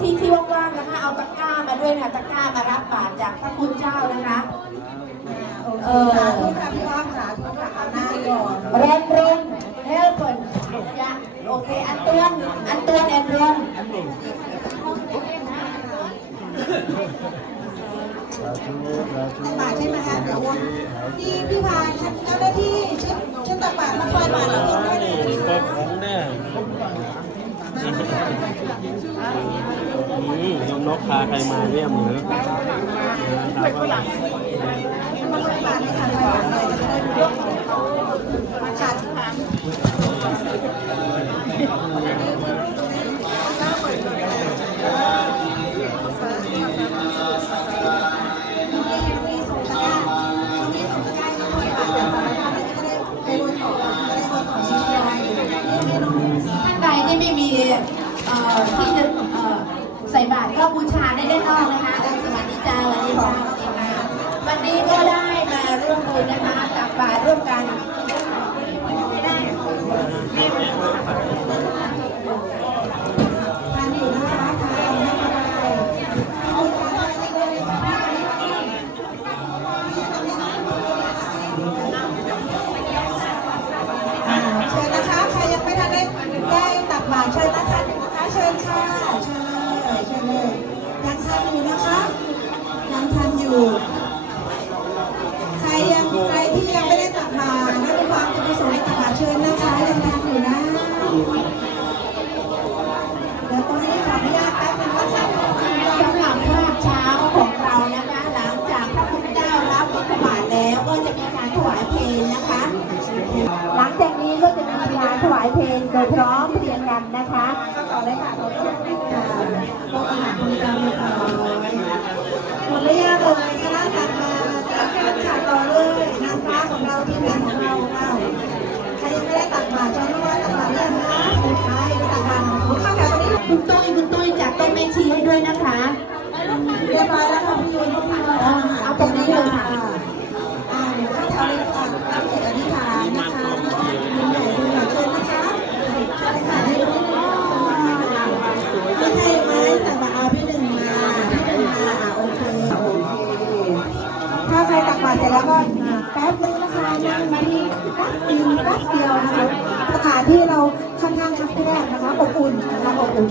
ที่ที่ว่างๆนะคะ เอาตะกร้ามาด้วยนะตะกร้ามารับบาตรจากพระคุณเจ้านะคะ เออสาธุค่ะพี่อ้อมสาธุค่ะเอาหน้าก่อนเรนเรนเฮลเปิลยะโอเค อันตวนอันตวนแอนเรนสาธุสาธุบาทใช่ไหมคะเดี๋ยววนพี่พี่พานเจ้าหน้าที่ชุดชุดตักบาตรมาคอยบาตรเราเองด้วยนะ ครบของแน่อืมยม นกพาใครมาเยี่ยมหรือครับว่ามาคอยบาตรให้ค่ะคอยบาตรเลยจะได้รู้มาค่ะมีส่งตะกร้ามีส่งตะกร้าที่คอยบาตรเดี๋ยวมาค่ะจะได้ไปวนต่อจะได้วนต่อชิ้นเดียวนี่เมนูท่านใดที่ไม่มีเอ่อที่จะเอ่อ ใส่บาตรก็บูชาได้ด้านนอกนะคะสวัสดีจ้าสวัสดีจ้าวันนี้ก็ได้มาร่วมบุญนะคะตักบาตรร่วมกันได้ทานอยู่นะคะทานไม่เป็นไรเอาทานได้เลยอ่าเชิญนะคะ ใครยังไม่ทันได้ได้ตักบาตรเชิญนะคะนะคะ เชิญค่ะเชิญเลยเชิญเลยยังทานอยู่นะคะ ยังทานอยู่ ใครยังใครที่ยังไม่ได้ตักบาตรและมีความเป็นกุศลตักบาตร เชิญนะคะยังทานอยู่นะเดี๋ยวตอนนี้ขออนุญาตแป๊บนึงนะคะสำหรับภาคเช้าของเรานะคะ หลังจากพระคุณเจ้ารับบิณฑบาตแล้วก็จะมีการถวายเพลงนะคะ หลังจากนี้ก็จะมีการถวายเพลงโดยพร้อมเพรียงกันนะคะต่อเลยค่ะต่อเลยค่ะ ครตักบาเสร็จแล้วก็แป๊บนึงนะคะนั่งมาทีแป๊บนึงแป๊บเดียวนะคะสถานที่เราค่อนข้างคับแคบนะคะอบอุ่นนะคะอบอุ่น